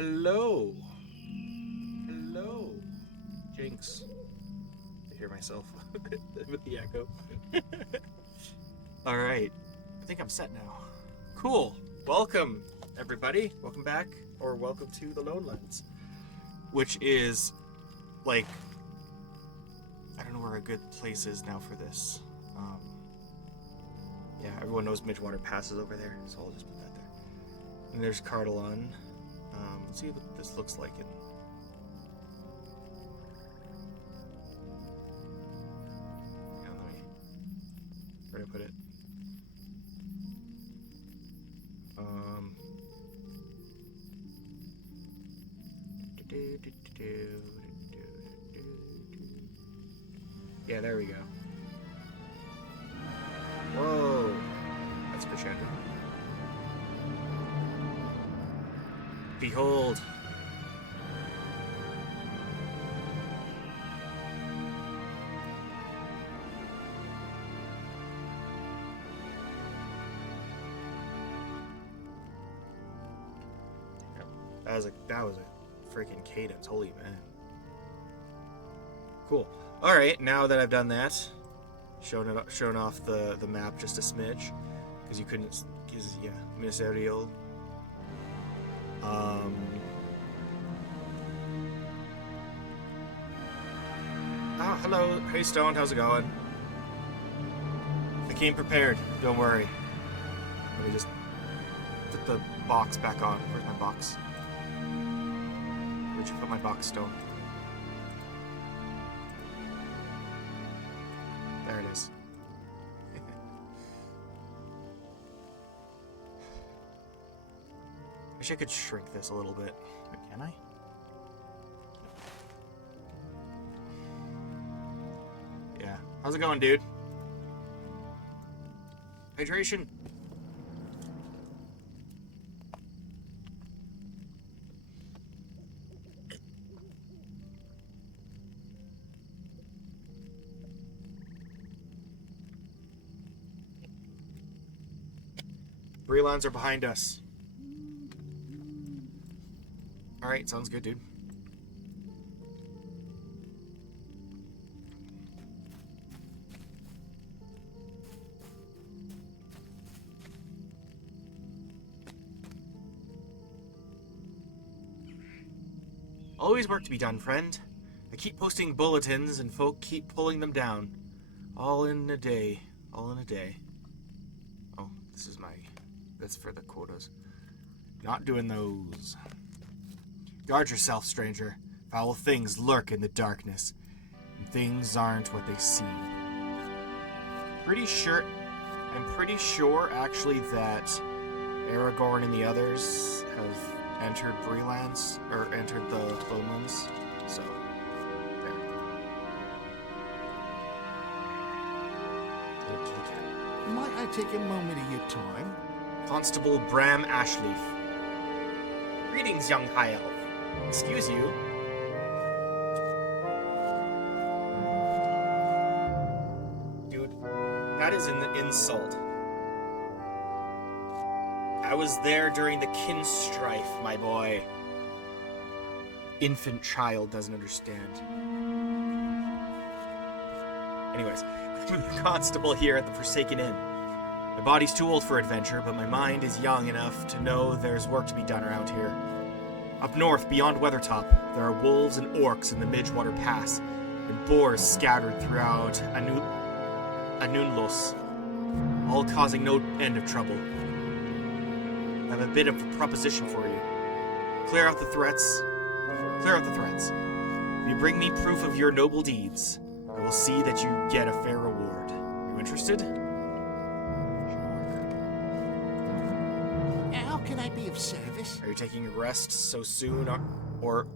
Hello. Hello. Jinx. I hear myself with the echo. Alright. I think I'm set now. Cool. Welcome, everybody. Welcome back, or welcome to the Lone Lands. Which is, like, I don't know where a good place is now for this. Yeah, everyone knows Midgewater Pass is over there, so I'll just put that there. And there's Cardalon. Let's see what this looks like in... Yeah, let me... Where did I put it? Yeah, there we go. Whoa! That's crescendo. Behold! That was a freaking cadence. Holy man. Cool. Alright, now that I've done that, shown off the map just a smidge, because you couldn't, because, yeah, Miss Ariel. Hello. Hey, Stone, how's it going? I came prepared, don't worry. Let me just put the box back on. Where's my box? Where'd you put my box, Stone? There it is. Wish I could shrink this a little bit. Can I? Yeah. How's it going, dude? Hydration. Brelands are behind us. Alright, sounds good, dude. Always work to be done, friend. I keep posting bulletins and folk keep pulling them down. All in a day. All in a day. Oh, this is my... That's for the quotas. Not doing those. Guard yourself, stranger. Foul things lurk in the darkness, and things aren't what they seem. I'm pretty sure, actually, that Aragorn and the others have entered Brelands, or entered the Lowlands. So, there. Get to the camp. Might I take a moment of your time? Constable Bram Ashleaf. Greetings, young high elf. Excuse you. Dude, that is an insult. I was there during the kin strife, my boy. Infant child doesn't understand. Anyways, I'm the constable here at the Forsaken Inn. My body's too old for adventure, but my mind is young enough to know there's work to be done around here. Up north, beyond Weathertop, there are wolves and orcs in the Midgewater Pass, and boars scattered throughout Anunlos, all causing no end of trouble. I have a bit of a proposition for you. Clear out the threats. If you bring me proof of your noble deeds, I will see that you get a fair reward. You interested? How can I be of service? Are you taking a rest so soon, or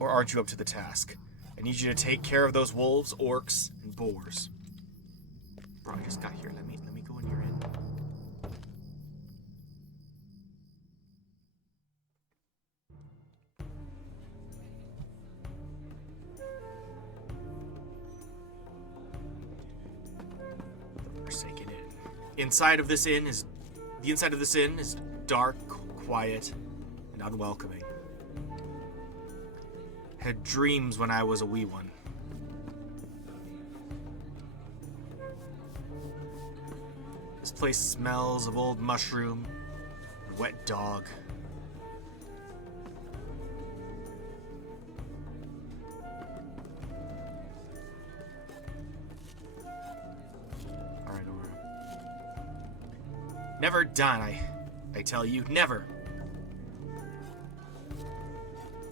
aren't you up to the task? I need you to take care of those wolves, orcs, and boars. Bro, I just got here. Let me go in your inn. The Forsaken Inn. The inside of this inn is dark, quiet, and unwelcoming. Had dreams when I was a wee one. This place smells of old mushroom and wet dog. Alright, Aura. Never done, I tell you, never.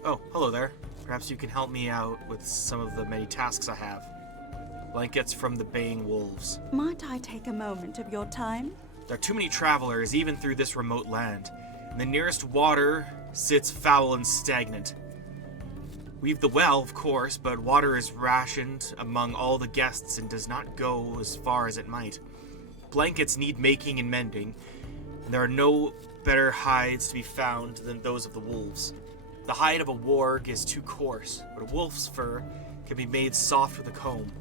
Oh, hello there. Perhaps you can help me out with some of the many tasks I have. Blankets from the baying wolves. Might I take a moment of your time? There are too many travelers, even through this remote land, and the nearest water sits foul and stagnant. We've the well, of course, but water is rationed among all the guests and does not go as far as it might. Blankets need making and mending, and there are no better hides to be found than those of the wolves. The hide of a warg is too coarse, but a wolf's fur can be made soft with a comb.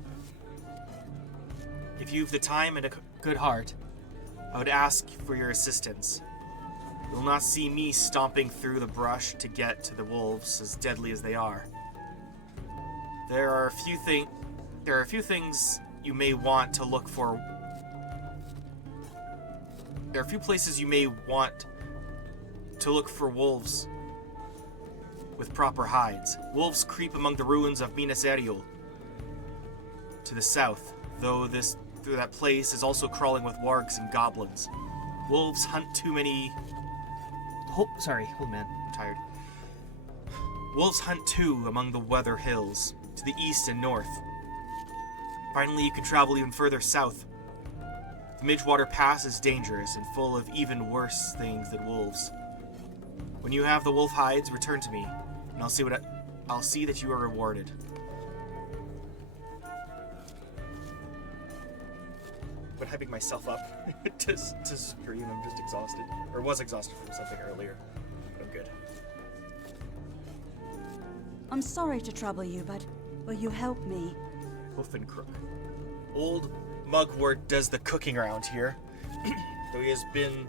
If you've the time and a good heart, I would ask for your assistance. You will not see me stomping through the brush to get to the wolves, as deadly as they are. There are a few things you may want to look for. There are a few places you may want to look for wolves with proper hides. Wolves creep among the ruins of Minas Ariel to the south, though that place is also crawling with wargs and goblins. Wolves hunt too many... hold man, I'm tired. Wolves hunt too among the Weather Hills, to the east and north. Finally, you can travel even further south. The Midgewater Pass is dangerous and full of even worse things than wolves. When you have the wolf hides, return to me, and I'll see that you are rewarded. But hyping myself up to scream, I'm just exhausted. Or was exhausted from something earlier. But I'm good. I'm sorry to trouble you, but will you help me? Hoof and crook. Old Mugwort does the cooking around here, though he has been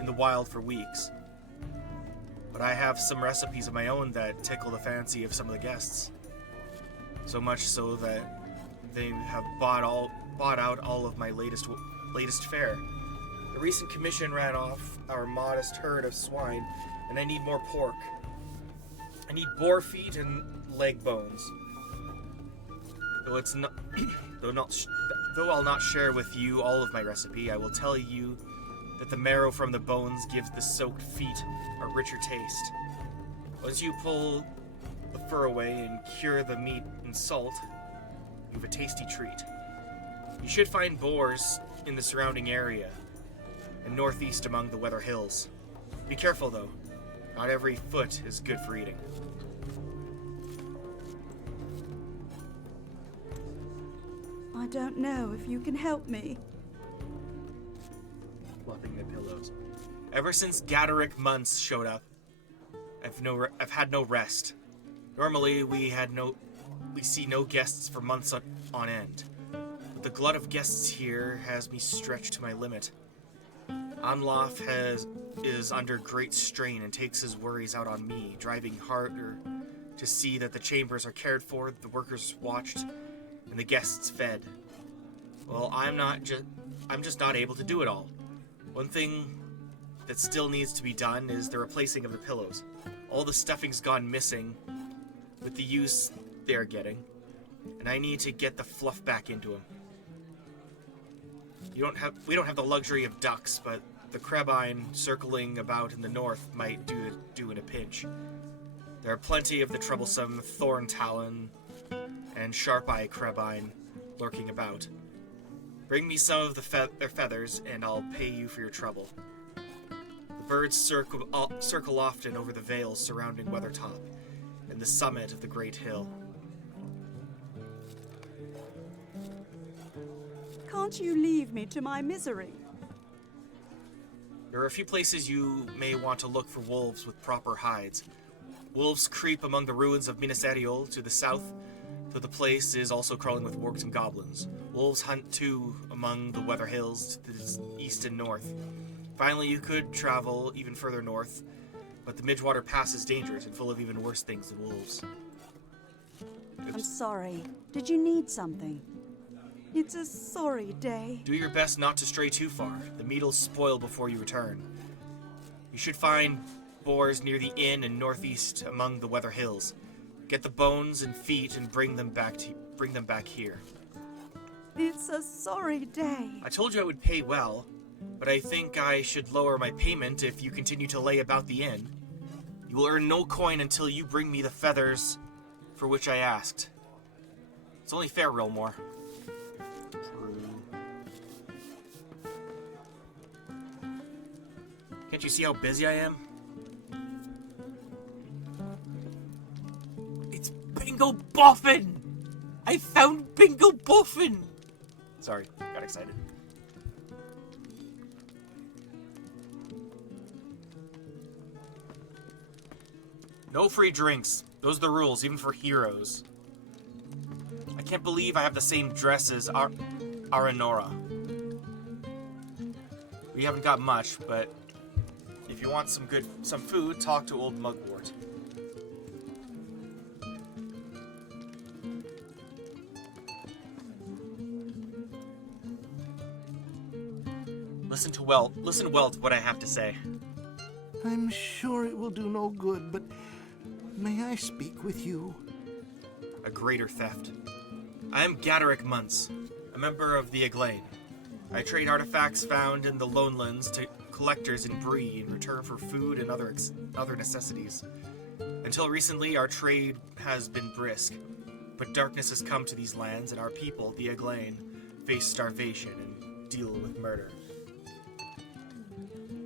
in the wild for weeks. But I have some recipes of my own that tickle the fancy of some of the guests. So much so that they have bought out all of my latest fare. The recent commission ran off our modest herd of swine, and I need more pork. I need boar feet and leg bones. Though I'll not share with you all of my recipe, I will tell you that the marrow from the bones gives the soaked feet a richer taste. Once you pull the fur away and cure the meat in salt, you have a tasty treat. You should find boars in the surrounding area, and northeast among the Weather Hills. Be careful though, not every foot is good for eating. I don't know if you can help me. Fluffing the pillows. Ever since Gaderick Muntz showed up, I've had no rest. Normally we see no guests for months on end. But the glut of guests here has me stretched to my limit. Anloff is under great strain and takes his worries out on me, driving harder to see that the chambers are cared for, the workers watched, and the guests fed. Well, I'm just not able to do it all. One thing that still needs to be done is the replacing of the pillows. All the stuffing's gone missing with the use they're getting, and I need to get the fluff back into them. We don't have the luxury of ducks, but the Krebine circling about in the north might do in a pinch. There are plenty of the troublesome Thorn Talon and Sharp-Eye Krebine lurking about. Bring me some of their feathers, and I'll pay you for your trouble. The birds circle often over the vales surrounding Weathertop and the summit of the Great Hill. Can't you leave me to my misery? There are a few places you may want to look for wolves with proper hides. Wolves creep among the ruins of Minas Ariel to the south, though the place is also crawling with wargs and goblins. Wolves hunt too among the Weather Hills to the east and north. Finally, you could travel even further north but the Midgewater Pass is dangerous and full of even worse things than wolves. I'm sorry. Did you need something? It's a sorry day. Do your best not to stray too far. The meat'll spoil before you return. You should find boars near the inn and northeast among the Weather Hills. Get the bones and feet and bring them back here. It's a sorry day. I told you I would pay well, but I think I should lower my payment if you continue to lay about the inn. You will earn no coin until you bring me the feathers for which I asked. It's only fair, Rilmore. True. Can't you see how busy I am? It's Bingo Boffin! I found Bingo Boffin! Sorry, got excited. No free drinks. Those are the rules, even for heroes. I can't believe I have the same dress as Aranora. We haven't got much, but if you want some food, talk to old Mugwort. Listen well to what I have to say. I'm sure it will do no good, but may I speak with you? A greater theft. I am Gaderick Muntz, a member of the Eglain. I trade artifacts found in the Lonelands to collectors in Bree in return for food and other necessities. Until recently, our trade has been brisk, but darkness has come to these lands, and our people, the Eglain, face starvation and deal with murder.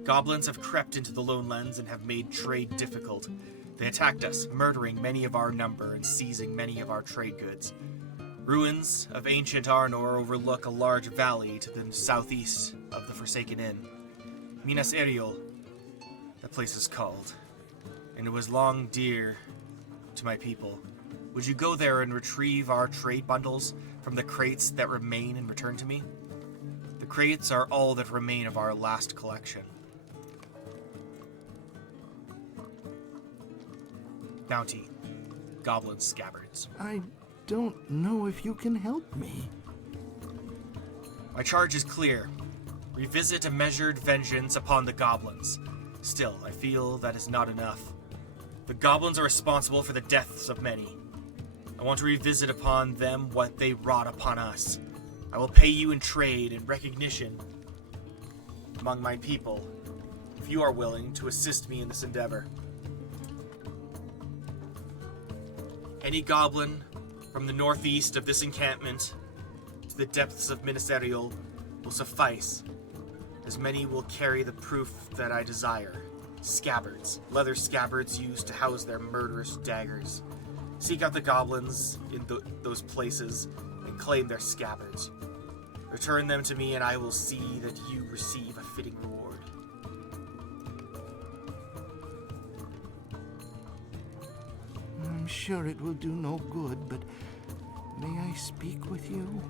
Goblins have crept into the Lonelands and have made trade difficult. They attacked us, murdering many of our number and seizing many of our trade goods. Ruins of ancient Arnor overlook a large valley to the southeast of the Forsaken Inn. Minas Eriol, that place is called, and it was long dear to my people. Would you go there and retrieve our trade bundles from the crates that remain and return to me? The crates are all that remain of our last collection. Bounty. Goblin scabbards. I don't know if you can help me. My charge is clear. Revisit a measured vengeance upon the goblins. Still, I feel that is not enough. The goblins are responsible for the deaths of many. I want to revisit upon them what they wrought upon us. I will pay you in trade and recognition among my people, if you are willing to assist me in this endeavor. Any goblin from the northeast of this encampment to the depths of Minas Eriol will suffice, as many will carry the proof that I desire. Scabbards, leather scabbards used to house their murderous daggers. Seek out the goblins in those places and claim their scabbards. Return them to me and I will see that you receive a fitting reward. I'm sure it will do no good, but may I speak with you?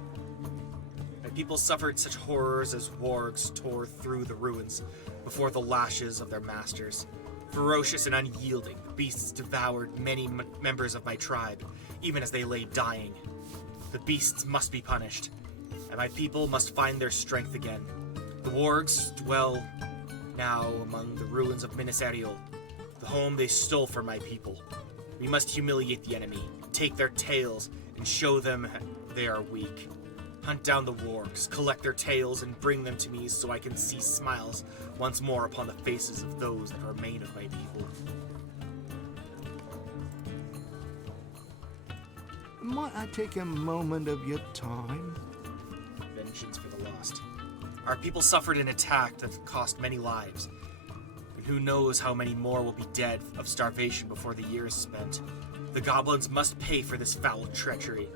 My people suffered such horrors as wargs tore through the ruins before the lashes of their masters. Ferocious and unyielding, the beasts devoured many members of my tribe, even as they lay dying. The beasts must be punished, and my people must find their strength again. The wargs dwell now among the ruins of Minas Eriol, the home they stole from my people. We must humiliate the enemy, take their tails, and show them they are weak. Hunt down the wargs, collect their tails, and bring them to me so I can see smiles once more upon the faces of those that remain of my people. Might I take a moment of your time? Vengeance for the lost. Our people suffered an attack that cost many lives. And who knows how many more will be dead of starvation before the year is spent. The goblins must pay for this foul treachery.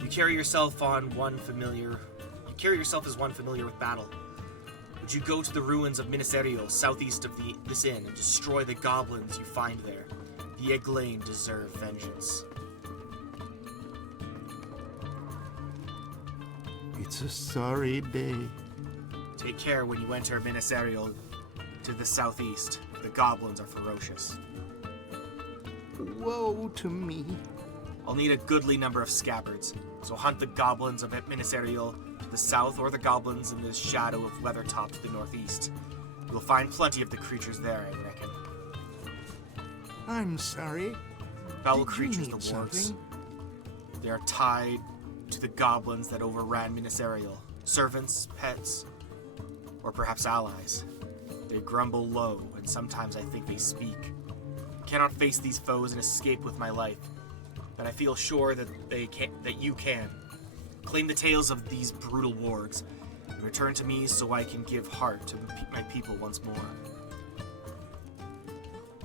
You carry yourself as one familiar with battle. Would you go to the ruins of Minas Eriol, southeast of this inn, and destroy the goblins you find there? The Eglain deserve vengeance. It's a sorry day. Take care when you enter Minas Eriol to the southeast. The goblins are ferocious. Woe to me. I'll need a goodly number of scabbards, so hunt the goblins of Miniserial to the south or the goblins in the shadow of Weathertop to the northeast. You'll find plenty of the creatures there, I reckon. I'm sorry. Foul Did creatures, you the need wargs. something? They are tied to the goblins that overran Miniserial. Servants, pets, or perhaps allies. They grumble low, and sometimes I think they speak. I cannot face these foes and escape with my life, but I feel sure that you can. Claim the tales of these brutal wargs, and return to me so I can give heart to my people once more.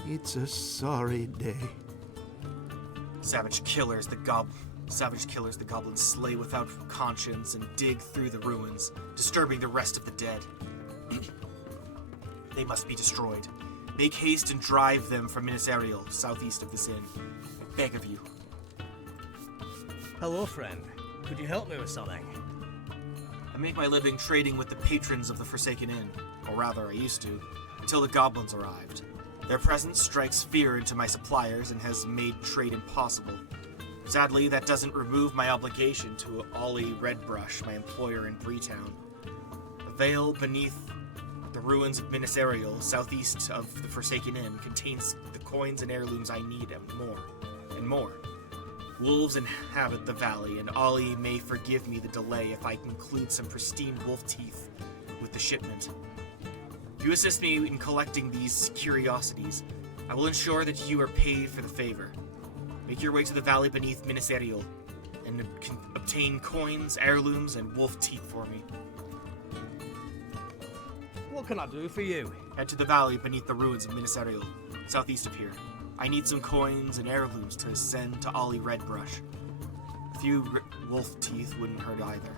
It's a sorry day. Savage killers, the goblins slay without conscience and dig through the ruins, disturbing the rest of the dead. They must be destroyed. Make haste and drive them from Miniserial, southeast of this inn. I beg of you. Hello, friend. Could you help me with something? I make my living trading with the patrons of the Forsaken Inn, or rather, I used to, until the goblins arrived. Their presence strikes fear into my suppliers and has made trade impossible. Sadly, that doesn't remove my obligation to Ollie Redbrush, my employer in Breetown. The vale beneath the ruins of Miniserial, southeast of the Forsaken Inn, contains the coins and heirlooms I need and more. Wolves inhabit the valley, and Ollie may forgive me the delay if I include some pristine wolf teeth with the shipment. If you assist me in collecting these curiosities, I will ensure that you are paid for the favor. Make your way to the valley beneath Miniserial and obtain coins, heirlooms, and wolf teeth for me. What can I do for you? Head to the valley beneath the ruins of Miniserial, southeast of here. I need some coins and heirlooms to send to Ollie Redbrush. A few wolf teeth wouldn't hurt either.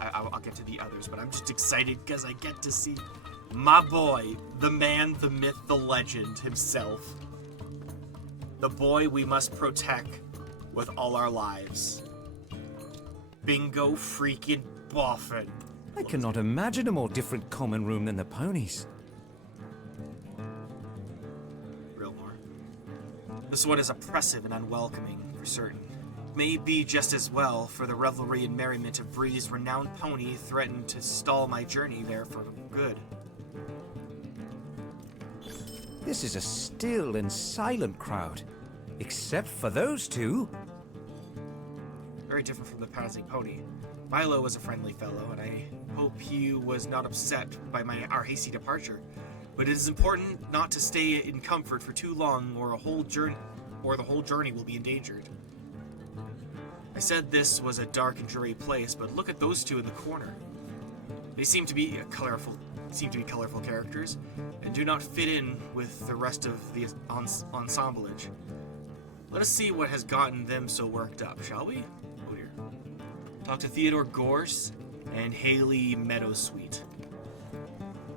I'll get to the others, but I'm just excited because I get to see my boy, the man, the myth, the legend himself. The boy we must protect with all our lives. Bingo freaking Boffin. I cannot imagine a more different common room than the ponies. Realmore. This one is oppressive and unwelcoming, for certain. May be just as well, for the revelry and merriment of Bree's renowned pony threatened to stall my journey there for good. This is a still and silent crowd, except for those two. Very different from the Pazzi pony. Milo was a friendly fellow, and I hope he was not upset by our hasty departure. But it is important not to stay in comfort for too long, or the whole journey will be endangered. I said this was a dark and dreary place, but look at those two in the corner. They seem to be colorful characters, and do not fit in with the rest of the ensemblage. Let us see what has gotten them so worked up, shall we? Oh dear. Talk to Theodore Gorse and Haley Meadowsweet.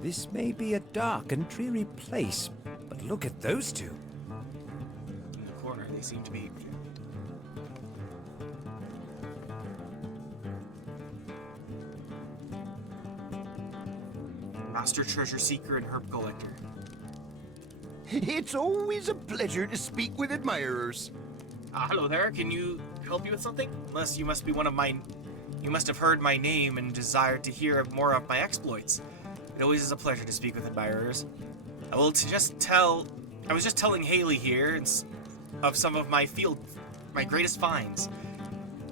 This may be a dark and dreary place, but look at those two. In the corner, they seem to be... Master Treasure Seeker and Herb Collector. It's always a pleasure to speak with admirers. Hello there, can you help me with something? Unless you must be you must have heard my name and desired to hear more of my exploits. It always is a pleasure to speak with admirers. I was just telling Haley here of some of my greatest finds.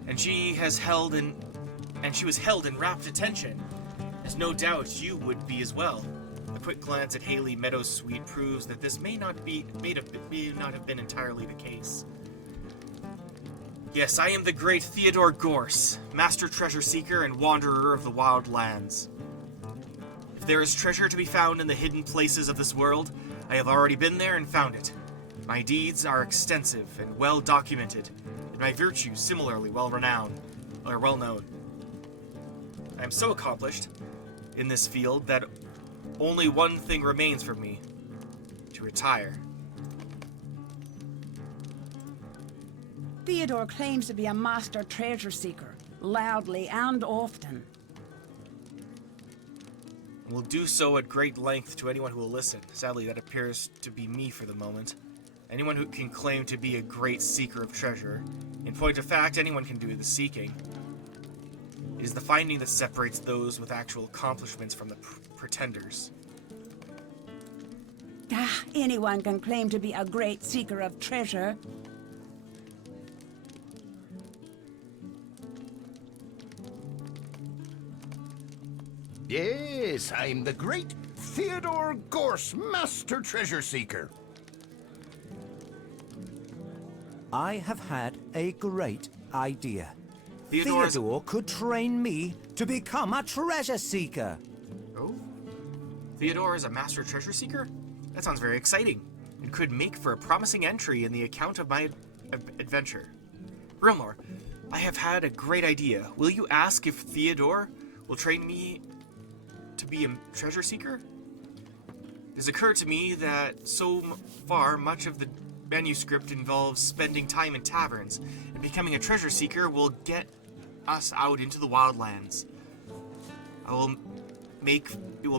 And she was held in rapt attention, as no doubt you would be as well. A quick glance at Haley Meadowsweet proves that this may not have been entirely the case. Yes, I am the great Theodore Gorse, Master Treasure Seeker and Wanderer of the Wild Lands. If there is treasure to be found in the hidden places of this world, I have already been there and found it. My deeds are extensive and well documented, and my virtues similarly well known. I am so accomplished in this field that only one thing remains for me: to retire. Theodore claims to be a master treasure seeker. loudly and often. Will do so at great length to anyone who will listen. Sadly, that appears to be me for the moment. Anyone who can claim to be a great seeker of treasure. In point of fact, anyone can do the seeking. It is the finding that separates those with actual accomplishments from the pretenders. Ah, anyone can claim to be a great seeker of treasure. Yes, I'm the great Theodore Gorse, Master Treasure Seeker. I have had a great idea. Theodore's... Theodore could train me to become a treasure seeker. Oh? Theodore is a master treasure seeker? That sounds very exciting, and could make for a promising entry in the account of my adventure. Rilmore, I have had a great idea. Will you ask if Theodore will train me to be a treasure seeker? It has occurred to me that so far much of the manuscript involves spending time in taverns, and becoming a treasure seeker will get us out into the wildlands. It will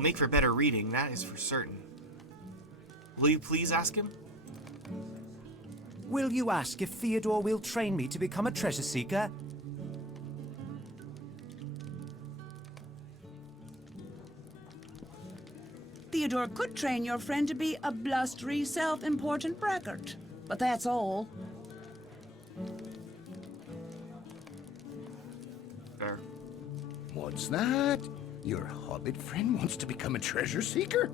make for better reading, that is for certain. Will you please ask him? Will you ask if Theodore will train me to become a treasure seeker? Theodore could train your friend to be a blustery, self-important braggart. But that's all. Fair. What's that? Your hobbit friend wants to become a treasure seeker?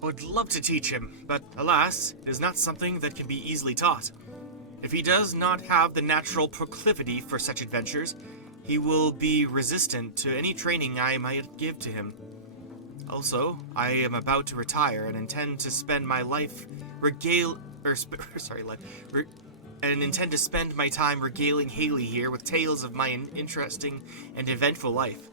I would love to teach him, but alas, it is not something that can be easily taught. If he does not have the natural proclivity for such adventures, he will be resistant to any training I might give to him. Also, I am about to retire and intend to spend my life intend to spend my time regaling Haley here with tales of my interesting and eventful life.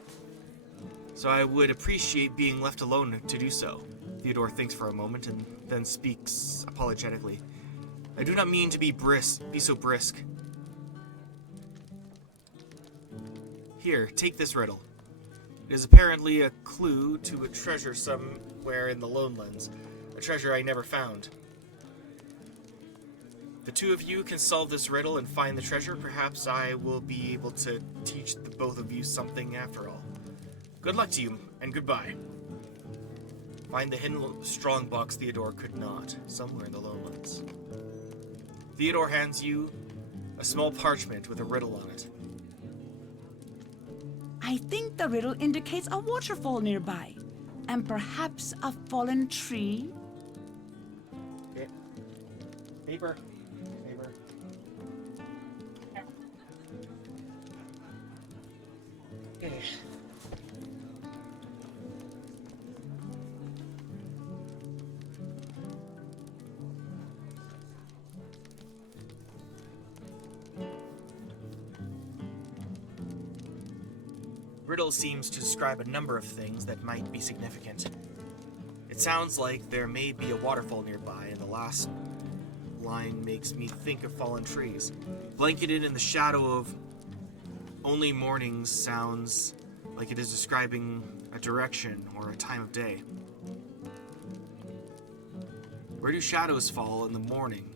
So I would appreciate being left alone to do so. Theodore thinks for a moment and then speaks apologetically. I do not mean to be so brisk. Here, take this riddle. It is apparently a clue to a treasure somewhere in the Lonelands, a treasure I never found. The two of you can solve this riddle and find the treasure. Perhaps I will be able to teach the both of you something after all. Good luck to you, and goodbye. Find the hidden strongbox Theodore could not, somewhere in the Lowlands. Theodore hands you a small parchment with a riddle on it. I think the riddle indicates a waterfall nearby, and perhaps a fallen tree. Okay. Paper. Okay. Riddle seems to describe a number of things that might be significant. It sounds like there may be a waterfall nearby, and the last line makes me think of fallen trees. Blanketed in the shadow of only mornings sounds like it is describing a direction or a time of day. Where do shadows fall in the morning,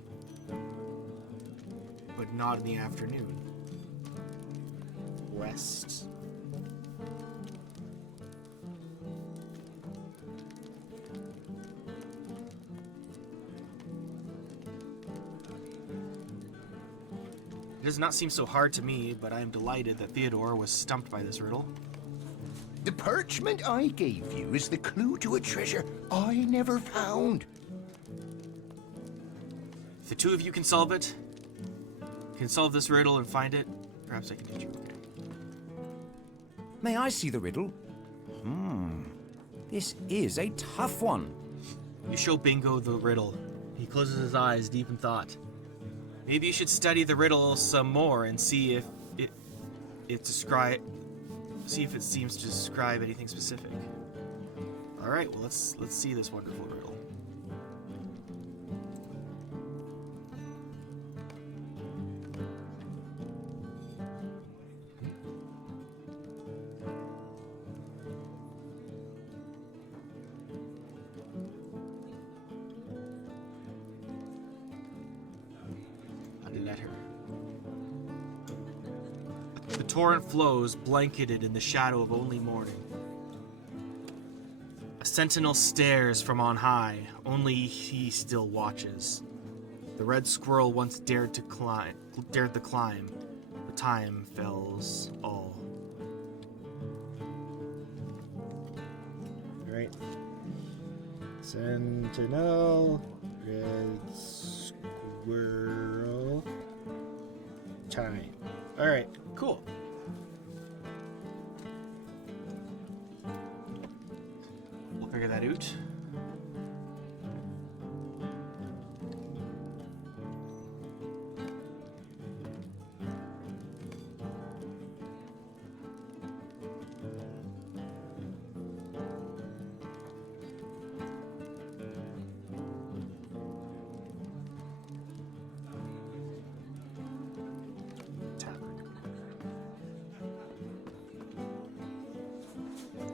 but not in the afternoon? West. It does not seem so hard to me, but I am delighted that Theodore was stumped by this riddle. The parchment I gave you is the clue to a treasure I never found. If the two of you can solve it, can solve this riddle and find it, perhaps I can teach you. Okay. May I see the riddle? This is a tough one. You show Bingo the riddle. He closes his eyes, deep in thought. Maybe you should study the riddle some more and see if it seems to describe anything specific. All right, well let's see this wonderful riddle. The torrent flows, blanketed in the shadow of only morning. A sentinel stares from on high, only he still watches. The red squirrel once dared the climb, but time fells all. Right. Sentinel, red squirrel, time. Alright, Cool. We'll figure that out.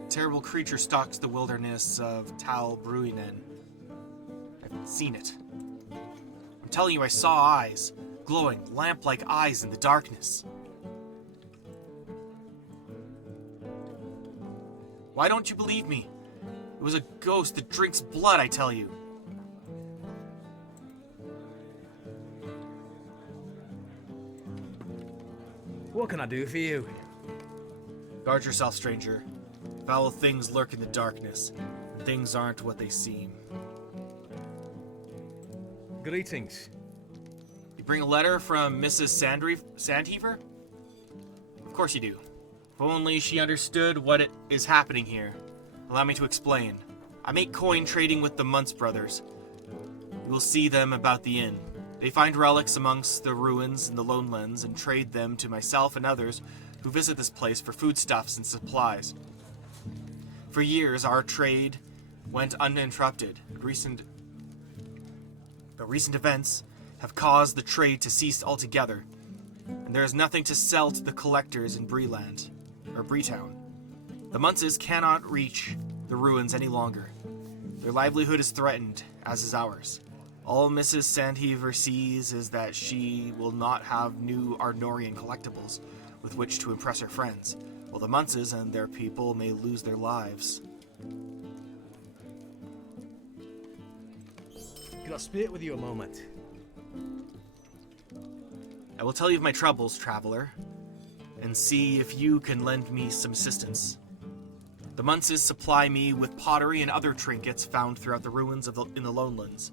Terrible creature stalks the wilderness of Tal Bruinen. I've seen it. I'm telling you, I saw eyes, glowing, lamp-like eyes in the darkness. Why don't you believe me? It was a ghost that drinks blood, I tell you. What can I do for you? Guard yourself, stranger. Foul things lurk in the darkness. Things aren't what they seem. Greetings. You bring a letter from Mrs. Sandheaver? Of course you do. If only she understood what is happening here. Allow me to explain. I make coin trading with the Muntz brothers. You will see them about the inn. They find relics amongst the ruins in the Lowlands and trade them to myself and others who visit this place for foodstuffs and supplies. For years, our trade went uninterrupted. Recent events have caused the trade to cease altogether, and there is nothing to sell to the collectors in Breland, or Breetown. The Muntzes cannot reach the ruins any longer. Their livelihood is threatened, as is ours. All Mrs. Sandheaver sees is that she will not have new Arnorian collectibles with which to impress her friends, while the Muntzes and their people may lose their lives. Can I speak with you a moment? I will tell you of my troubles, traveler, and see if you can lend me some assistance. The Muntzes supply me with pottery and other trinkets found throughout the ruins in the Lowlands.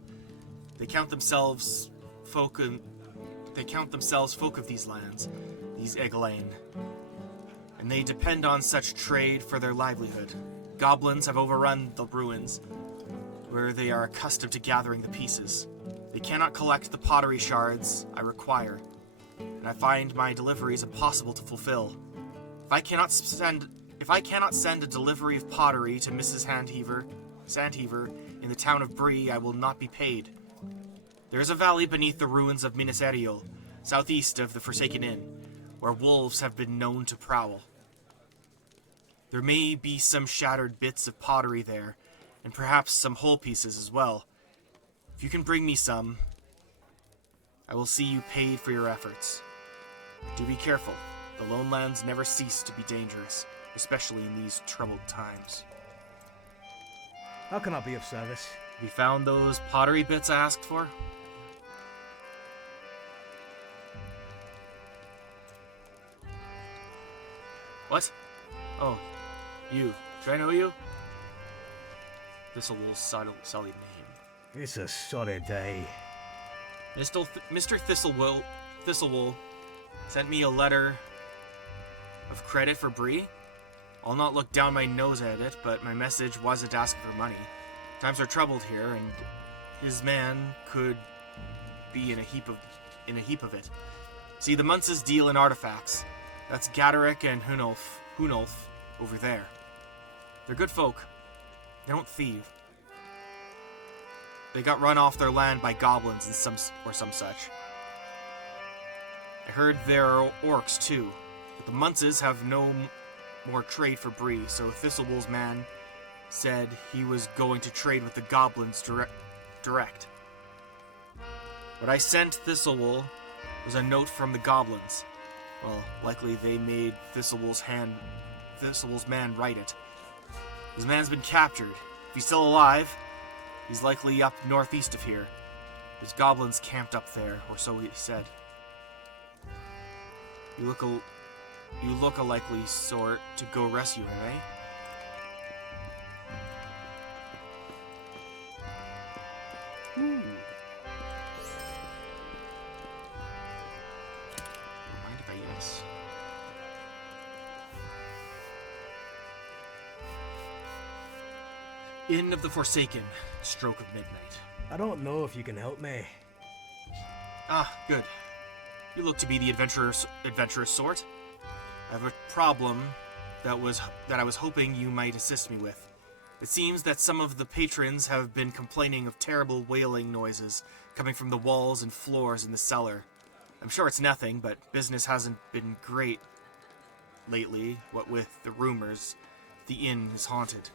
They count themselves folk of these lands, these Eglain, and they depend on such trade for their livelihood. Goblins have overrun the ruins, where they are accustomed to gathering the pieces. They cannot collect the pottery shards I require, and I find my deliveries impossible to fulfill. If I cannot send a delivery of pottery to Mrs. Sandheaver in the town of Bree, I will not be paid. There is a valley beneath the ruins of Minas Eriol, southeast of the Forsaken Inn, where wolves have been known to prowl. There may be some shattered bits of pottery there, and perhaps some whole pieces as well. If you can bring me some, I will see you paid for your efforts. Do be careful. The Lowlands never cease to be dangerous, especially in these troubled times. How can I be of service? Have you found those pottery bits I asked for? What? Oh, you. Do I know you? Thistlewolf's sullied name. It's a sorry day. Mr. Thistlewolf sent me a letter of credit for Bree. I'll not look down my nose at it, but my message wasn't asking for money. Times are troubled here, and his man could be in a heap of it. See, the Muntzes deal in artifacts. That's Gaderick and Hunulf over there. They're good folk. They don't thieve. They got run off their land by goblins and some such. I heard there are orcs too, but the Muntzes have no more trade for Bree, so Thistlewolf's man said he was going to trade with the goblins direct. What I sent Thistlewolf was a note from the goblins. Well, likely they made Thistlewolf's man write it. His man's been captured. If he's still alive, he's likely up northeast of here. There's goblins camped up there, or so he said. You look a likely sort to go rescue him, eh? Mind if I yes? Inn of the Forsaken, stroke of midnight. I don't know if you can help me. Ah, good. You look to be the adventurous sort. I have a problem that I was hoping you might assist me with. It seems that some of the patrons have been complaining of terrible wailing noises coming from the walls and floors in the cellar. I'm sure it's nothing, but business hasn't been great lately, what with the rumors the inn is haunted.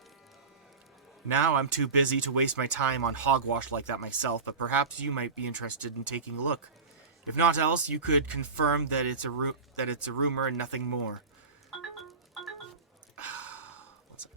Now I'm too busy to waste my time on hogwash like that myself, but perhaps you might be interested in taking a look. If not else, you could confirm that it's a rumor and nothing more. One sec.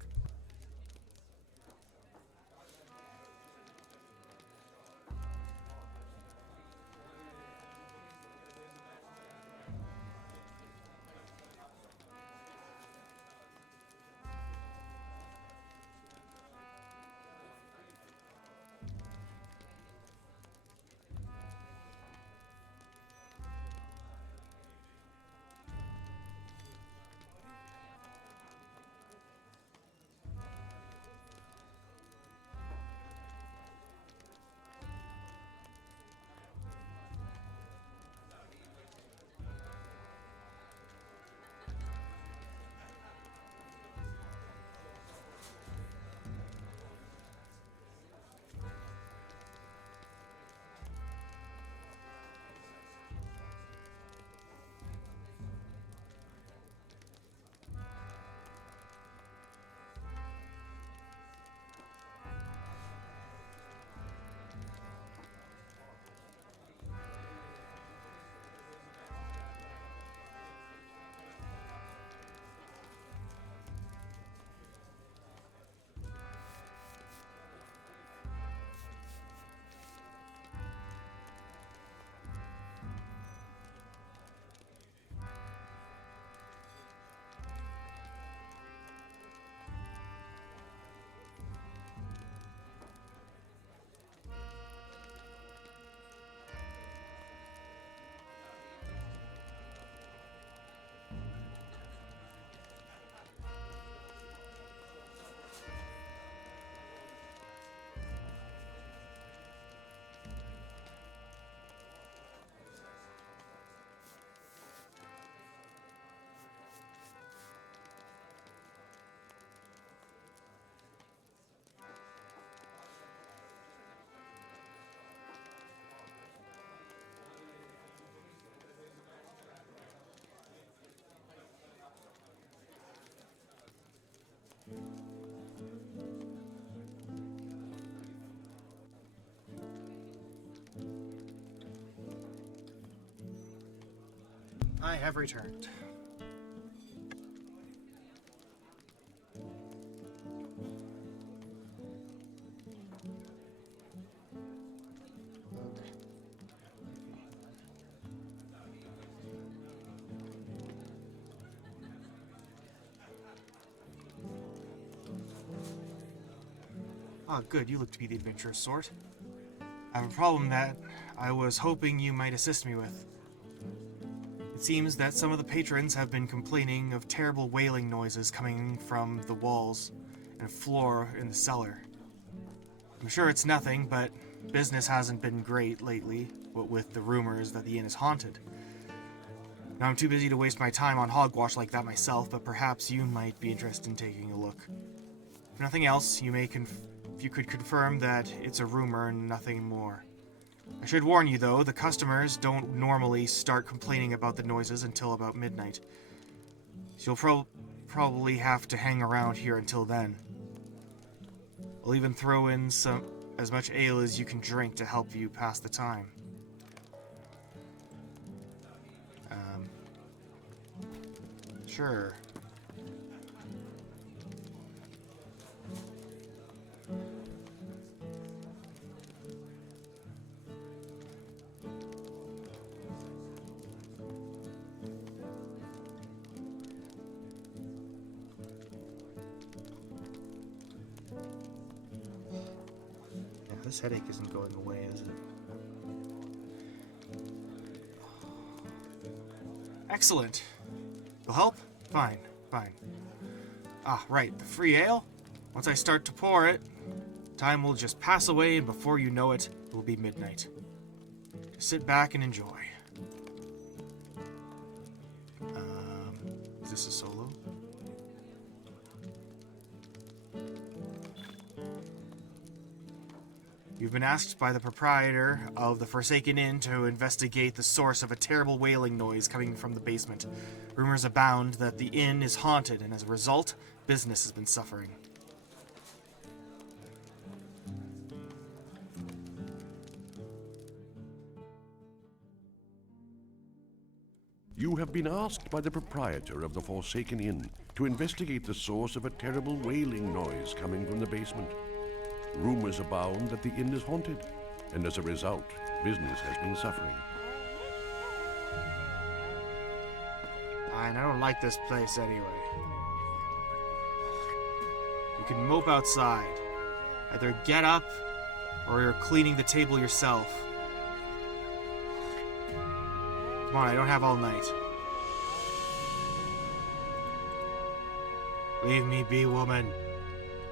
I have returned. Ah, good. You look to be the adventurous sort. I have a problem that I was hoping you might assist me with. It seems that some of the patrons have been complaining of terrible wailing noises coming from the walls and floor in the cellar. I'm sure it's nothing, but business hasn't been great lately, what with the rumors that the inn is haunted. Now I'm too busy to waste my time on hogwash like that myself, but perhaps you might be interested in taking a look. If nothing else, if you could confirm that it's a rumor and nothing more. I should warn you though, the customers don't normally start complaining about the noises until about midnight. So you'll probably have to hang around here until then. I'll even throw in as much ale as you can drink to help you pass the time. Sure. Yeah, this headache isn't going away, is it? Excellent. Will help? Fine, fine. Ah, right, the free ale? Once I start to pour it, time will just pass away, and before you know it, it will be midnight. Just sit back and enjoy. Is this a solo? You've been asked by the proprietor of the Forsaken Inn to investigate the source of a terrible wailing noise coming from the basement. Rumors abound that the inn is haunted, and as a result, business has been suffering. You have been asked by the proprietor of the Forsaken Inn to investigate the source of a terrible wailing noise coming from the basement. Rumors abound that the inn is haunted, and as a result, business has been suffering. Fine, I don't like this place anyway. You can mope outside. Either get up, or you're cleaning the table yourself. Come on, I don't have all night. Leave me be, woman.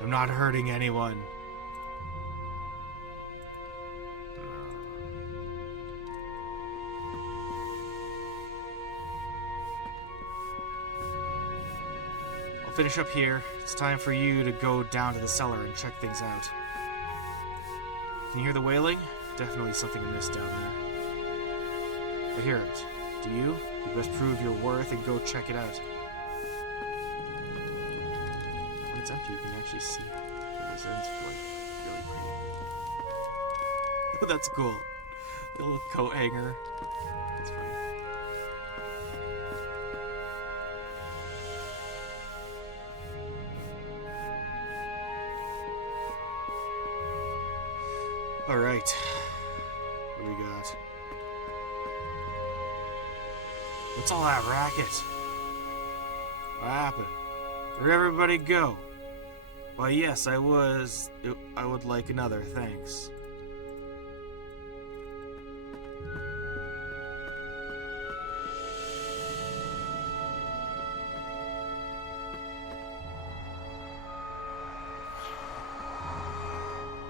I'm not hurting anyone. I'll finish up here. It's time for you to go down to the cellar and check things out. Can you hear the wailing? Definitely something amiss down there. I hear it. Do you? You best prove your worth and go check it out. When it's empty, you can actually see it. This ends like really pretty. Oh, that's cool. The little coat hanger. That's funny. All right. What do we got? What's all that racket? What happened? Where'd everybody go? Why, yes, I would like another, thanks.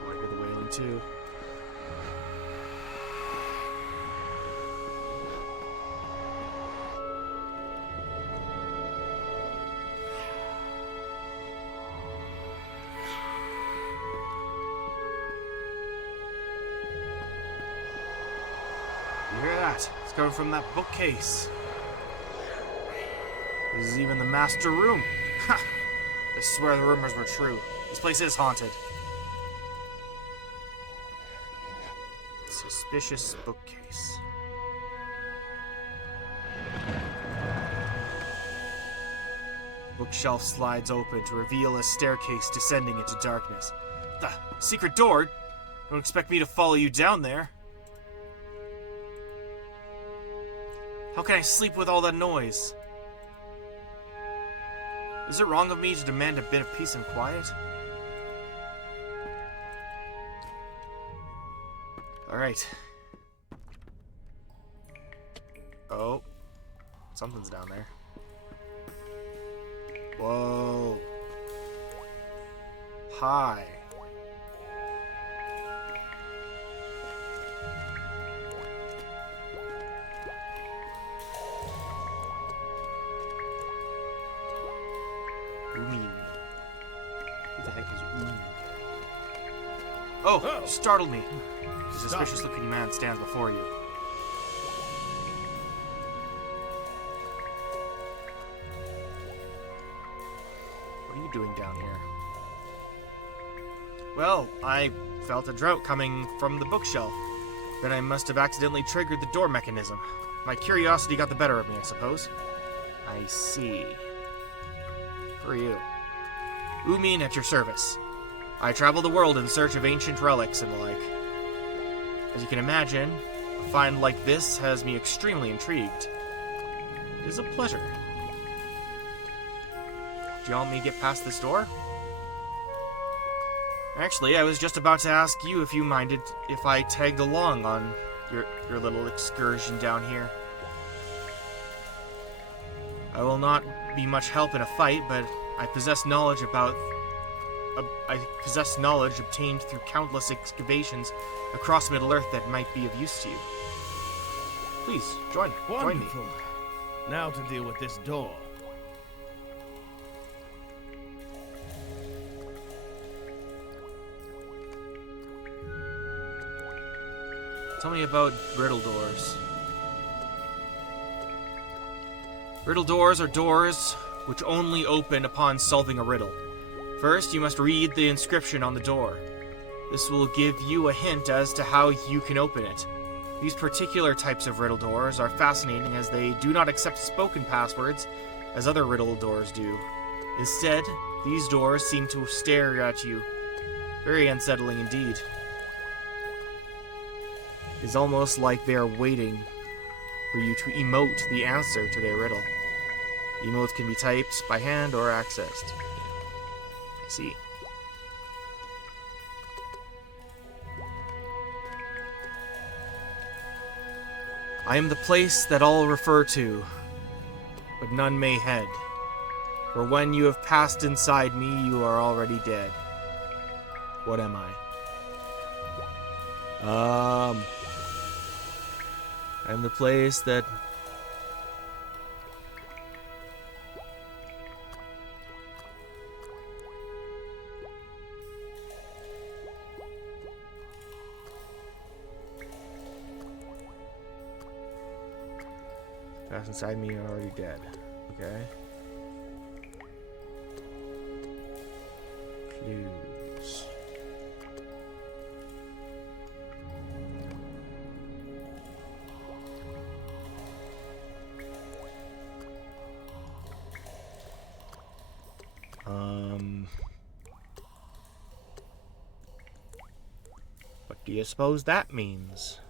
Oh, I hear the wailing too. You hear that? It's coming from that bookcase. This is even the master room. Ha! I swear the rumors were true. This place is haunted. Suspicious bookcase. Bookshelf slides open to reveal a staircase descending into darkness. The secret door? Don't expect me to follow you down there. How can I sleep with all that noise? Is it wrong of me to demand a bit of peace and quiet? Alright. Oh. Something's down there. Whoa. Hi. What the heck is Oh, you startled me. A suspicious looking man stands before you. What are you doing down here? Well, I felt a drought coming from the bookshelf. Then I must have accidentally triggered the door mechanism. My curiosity got the better of me, I suppose. I see. For you. Umin at your service. I travel the world in search of ancient relics and the like. As you can imagine, a find like this has me extremely intrigued. It is a pleasure. Do you want me to get past this door? Actually, I was just about to ask you if you minded if I tagged along on your little excursion down here. I will not be much help in a fight, but I possess knowledge obtained through countless excavations across Middle-earth that might be of use to you. Please, join me. Wonderful. Now to deal with this door. Tell me about riddle doors. Riddle doors are doors which only open upon solving a riddle. First, you must read the inscription on the door. This will give you a hint as to how you can open it. These particular types of riddle doors are fascinating as they do not accept spoken passwords as other riddle doors do. Instead, these doors seem to stare at you. Very unsettling indeed. It's almost like they are waiting for you to emote the answer to their riddle. Emotes can be typed by hand or accessed. I see. I am the place that all refer to, but none may head. For when you have passed inside me, you are already dead. What am I? I'm the place that... Passed inside me, you're already dead. Okay. Fuse. What do you suppose that means?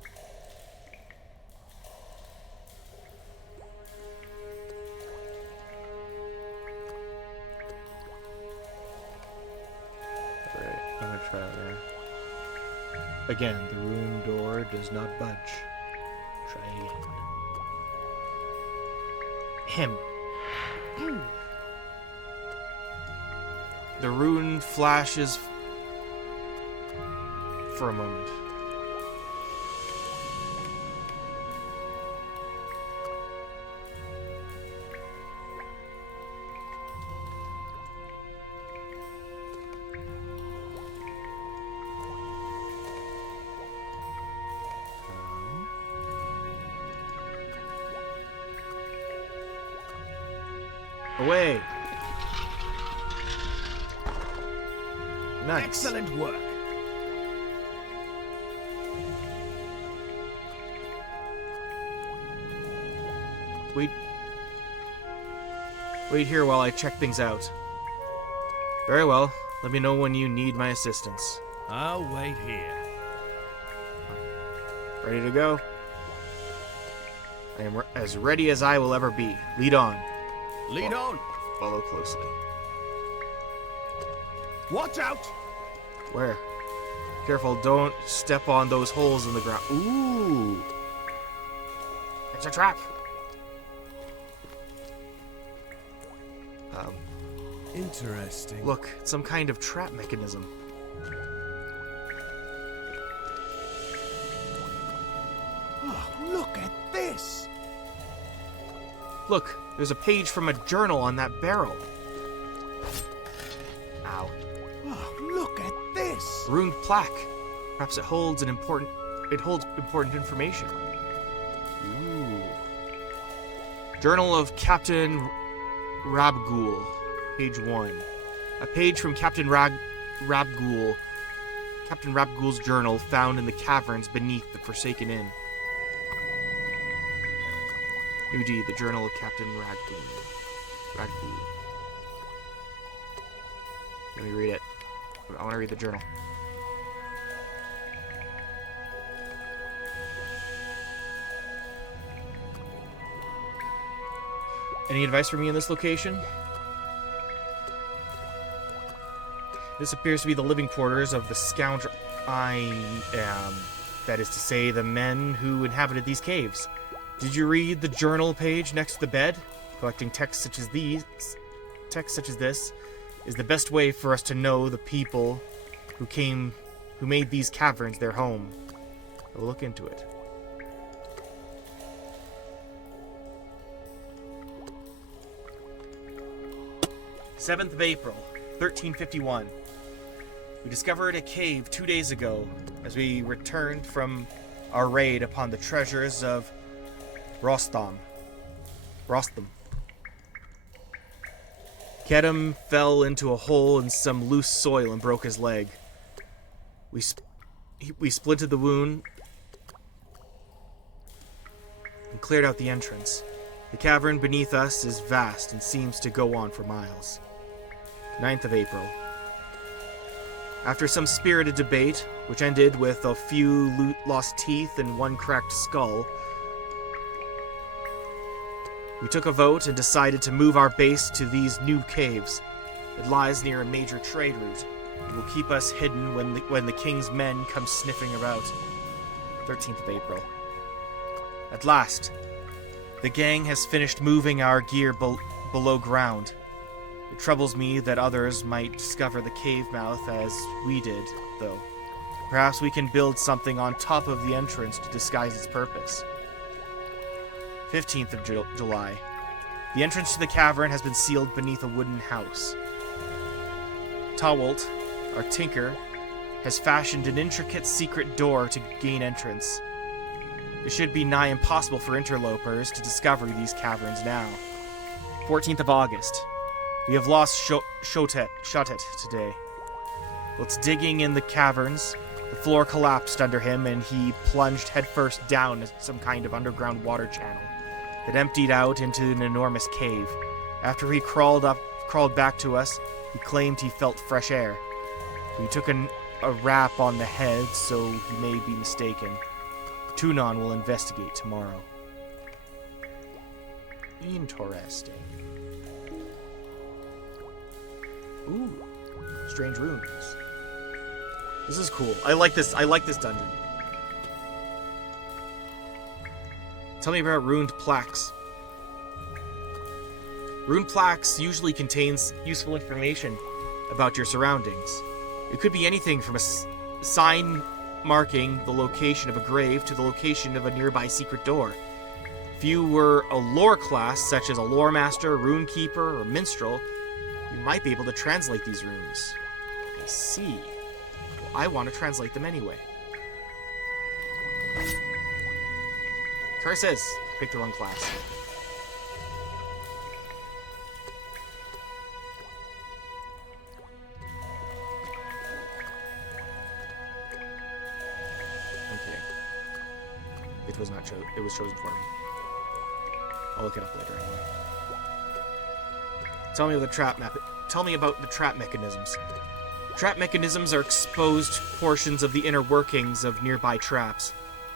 Alright, I'm gonna try that. Again, the rune door does not budge. Try again. Him. The rune flashes for a moment. Away. Nice. Excellent work. Wait here while I check things out. Very well. Let me know when you need my assistance. I'll wait here. Ready to go? I am as ready as I will ever be. Lead on. Lead on. Follow closely. Watch out. Where? Careful, don't step on those holes in the ground. Ooh! It's a trap! Interesting. Look, it's some kind of trap mechanism. Oh, look at this. Look, there's a page from a journal on that barrel. Ow. Oh, look at this. Rune plaque. Perhaps it holds important information. Ooh. Journal of Captain Rabgul, page 1. A page from Captain Rabgul. Captain Rabgul's journal found in the caverns beneath the Forsaken Inn. New D, the Journal of Captain Ragbu. Let me read it. I want to read the journal. Any advice for me in this location? This appears to be the living quarters of the scoundrel I am. That is to say, the men who inhabited these caves. Did you read the journal page next to the bed? Collecting texts such as this, is the best way for us to know the people who made these caverns their home. I will look into it. "7th of April, 1351. We discovered a cave 2 days ago as we returned from our raid upon the treasures of Rostam. Kedem fell into a hole in some loose soil and broke his leg. We splinted the wound and cleared out the entrance. The cavern beneath us is vast and seems to go on for miles. 9th of April. After some spirited debate, which ended with a few lost teeth and one cracked skull, we took a vote and decided to move our base to these new caves. It lies near a major trade route. It will keep us hidden when the king's men come sniffing about. 13th of April. At last, the gang has finished moving our gear below ground. It troubles me that others might discover the cave mouth as we did, though. Perhaps we can build something on top of the entrance to disguise its purpose. 15th of July. The entrance to the cavern has been sealed beneath a wooden house. Tawalt, our tinker, has fashioned an intricate secret door to gain entrance. It should be nigh impossible for interlopers to discover these caverns now. 14th of August. We have lost Shotet today. Whilst digging in the caverns, the floor collapsed under him and he plunged headfirst down some kind of underground water channel that emptied out into an enormous cave. After he crawled back to us, he claimed he felt fresh air. We took a rap on the head, so he may be mistaken. Tunon will investigate tomorrow. Interesting. Ooh, strange runes. This is cool. I like this dungeon. Tell me about runed plaques. Runed plaques usually contains useful information about your surroundings. It could be anything from a sign marking the location of a grave to the location of a nearby secret door. If you were a lore class, such as a lore master, rune keeper, or minstrel, you might be able to translate these runes. I see. Well, I want to translate them anyway. Curses! Pick the wrong class. Okay. It was not chosen. It was chosen for me. I'll look it up later anyway. Tell me about the trap mechanisms. Trap mechanisms are exposed portions of the inner workings of nearby traps.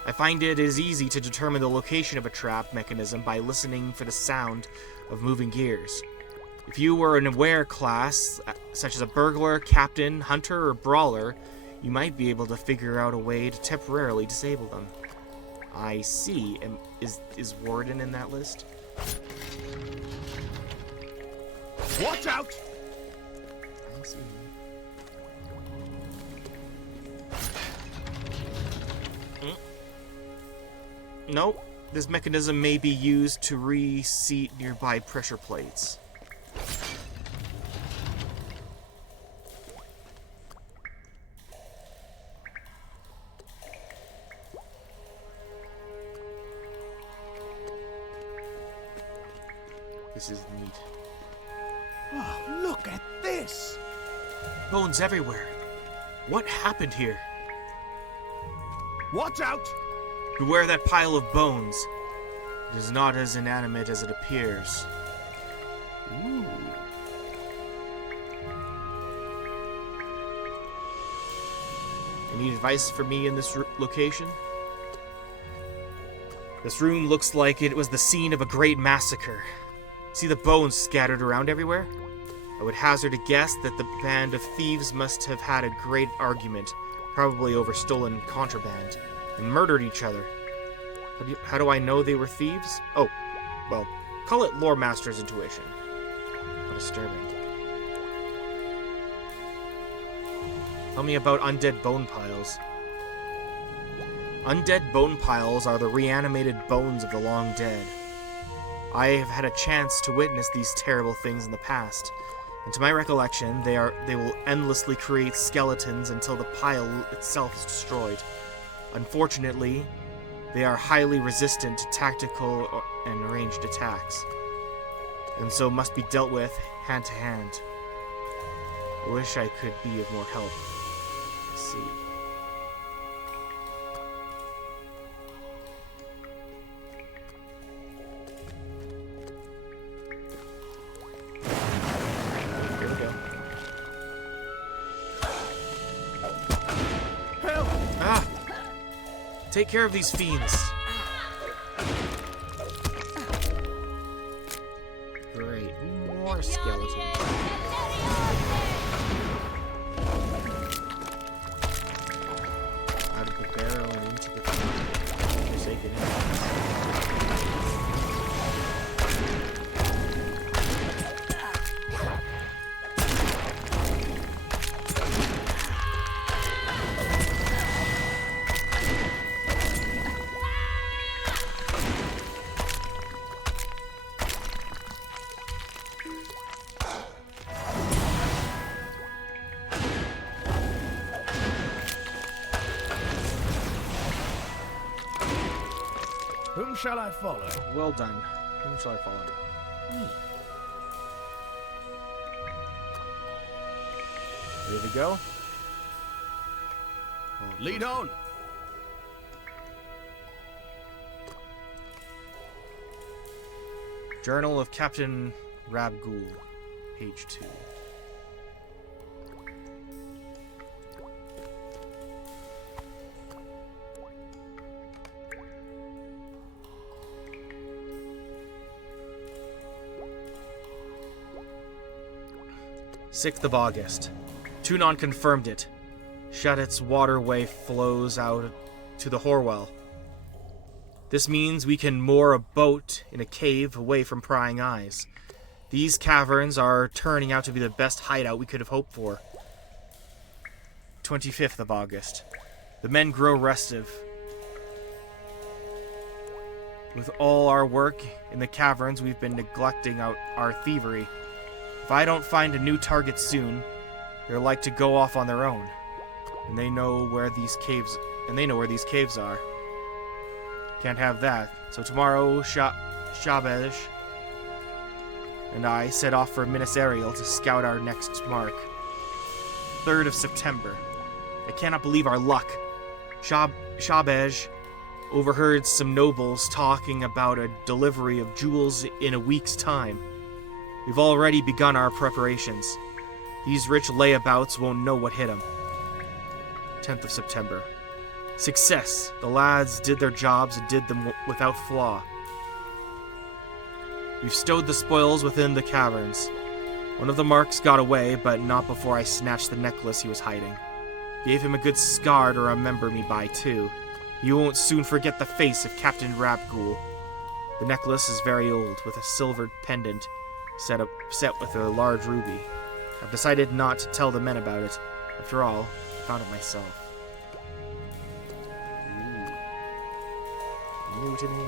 I find it is easy to determine the location of a trap mechanism by listening for the sound of moving gears. If you were an aware class, such as a burglar, captain, hunter, or brawler, you might be able to figure out a way to temporarily disable them. I see. Is Warden in that list? Watch out! I see. Nope. This mechanism may be used to reseat nearby pressure plates. This is neat. Oh, look at this! Bones everywhere. What happened here? Watch out! Beware that pile of bones. It is not as inanimate as it appears. Ooh. Any advice for me in this location? This room looks like it was the scene of a great massacre. See the bones scattered around everywhere? I would hazard a guess that the band of thieves must have had a great argument, probably over stolen contraband, and murdered each other. How do I know they were thieves? Oh, well, call it Lore Master's intuition. How disturbing. Tell me about undead bone piles. Undead bone piles are the reanimated bones of the long dead. I have had a chance to witness these terrible things in the past, and to my recollection, they will endlessly create skeletons until the pile itself is destroyed. Unfortunately, they are highly resistant to tactical and ranged attacks, and so must be dealt with hand to hand. I wish I could be of more help. Let's see. Here we go. Help! Ah! Take care of these fiends. Great. More skeletons. Out of the barrel and into the forsaken Whom shall I follow? Well done. Whom shall I follow? Ready to go? Lead on. Journal of Captain Rabgul, page 2. Sixth of August. Tunon confirmed it. Shadet's waterway flows out to the Horwell. This means we can moor a boat in a cave away from prying eyes. These caverns are turning out to be the best hideout we could have hoped for. 25th of August. The men grow restive. With all our work in the caverns, we've been neglecting our thievery. If I don't find a new target soon, they're like to go off on their own. And they know where these caves are. Can't have that. So tomorrow, Shabej and I set off for Minas Ariel to scout our next mark. 3rd of September. I cannot believe our luck. Shabej overheard some nobles talking about a delivery of jewels in a week's time. We've already begun our preparations. These rich layabouts won't know what hit them. 10th of September. Success! The lads did their jobs and did them without flaw. We've stowed the spoils within the caverns. One of the marks got away, but not before I snatched the necklace he was hiding. Gave him a good scar to remember me by, too. You won't soon forget the face of Captain Rabgul. The necklace is very old, with a silver pendant set with a large ruby. I've decided not to tell the men about it. After all, I found it myself. Ooh. New to me.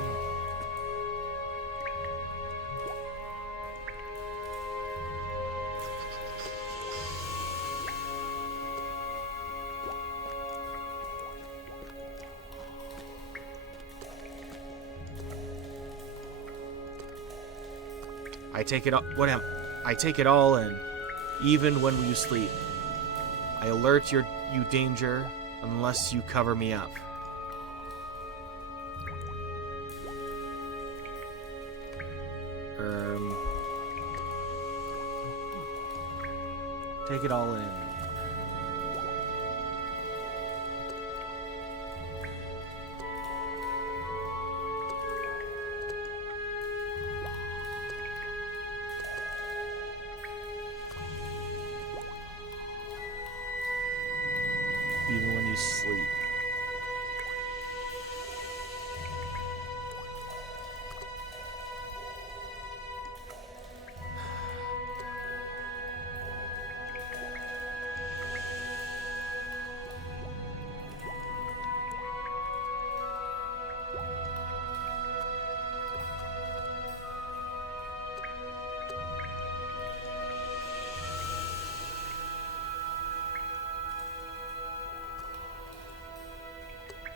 I take it all in, even when you sleep. I alert you danger unless you cover me up. Take it all in. Even when you sleep.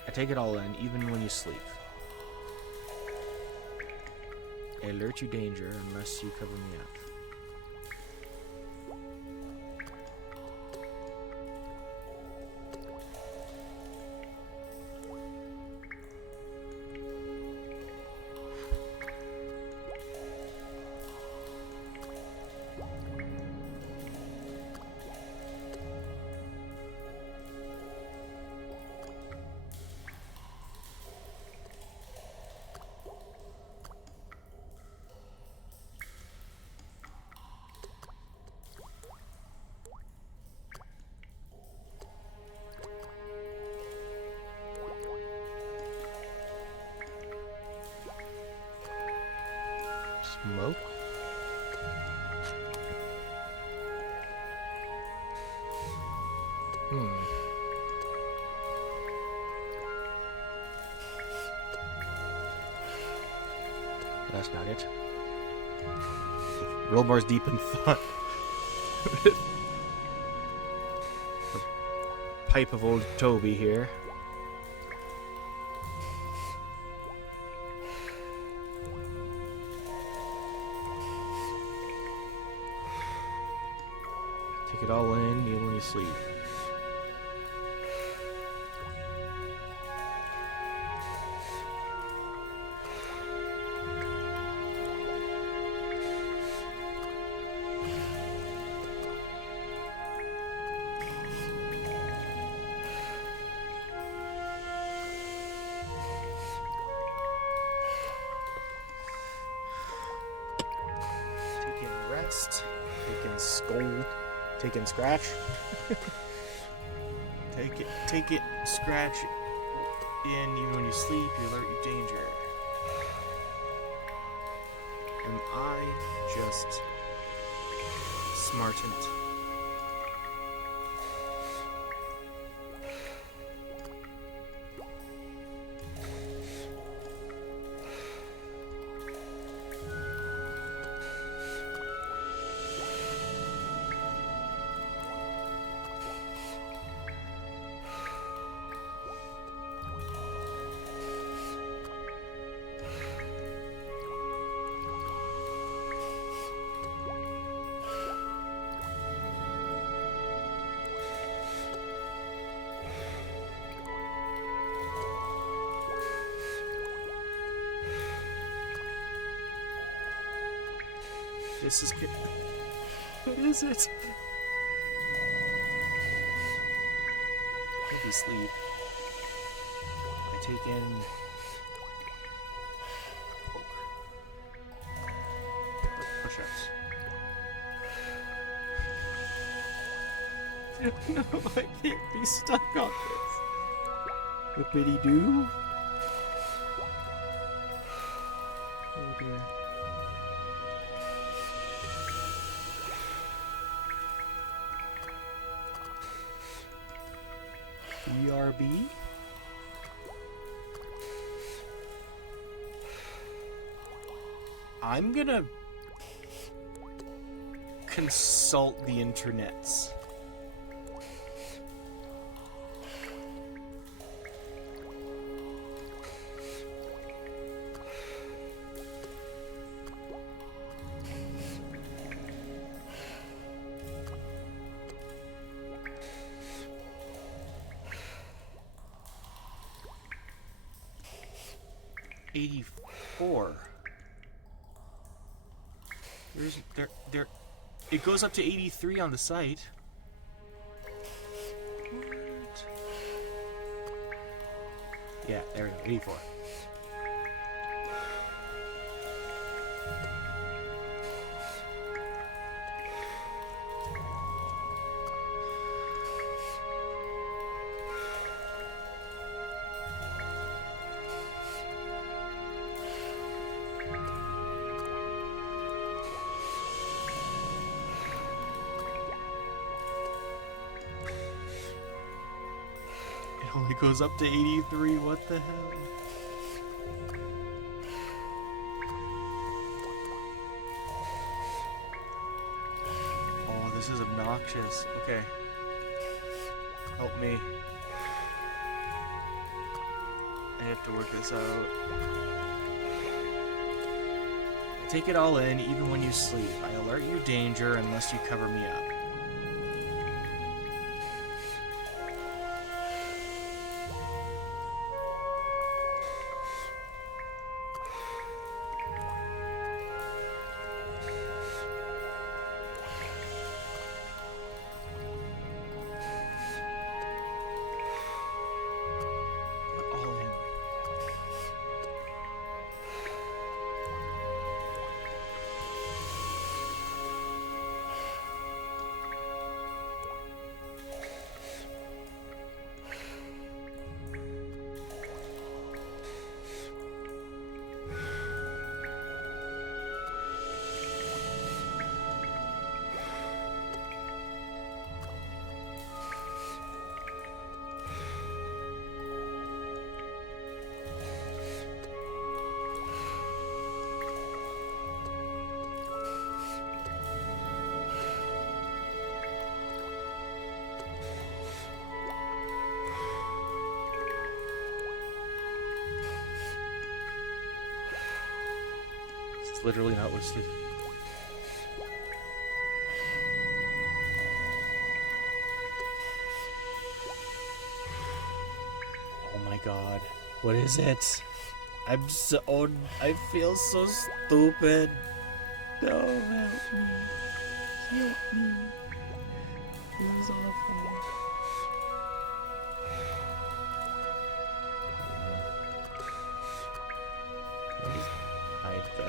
I take it all in, even when you sleep. I alert you danger unless you cover me up. Smoke? That's not it. Rolmar's deep in thought. A pipe of old Toby here. Take it all in, even when you sleep. Taking rest, taking skull. Take and scratch. Take it, scratch in even when you sleep, you alert you danger. Am I just smartened? This is good. What is it? Maybe sleep. I take in push-ups. No, I can't be stuck on this. Whippity-doo. Oh dear. BRB. I'm gonna consult the internets. '84. There. It goes up to 83 on the site. What? Yeah, there we go. 84. It only goes up to 83. What the hell? Oh, this is obnoxious. Okay. Help me. I have to work this out. Take it all in, even when you sleep. I alert you danger unless you cover me up. All in. It's literally not listed. Oh my god. What is it? I feel so stupid. No, help me. Help me. This is awful. Let me hide the...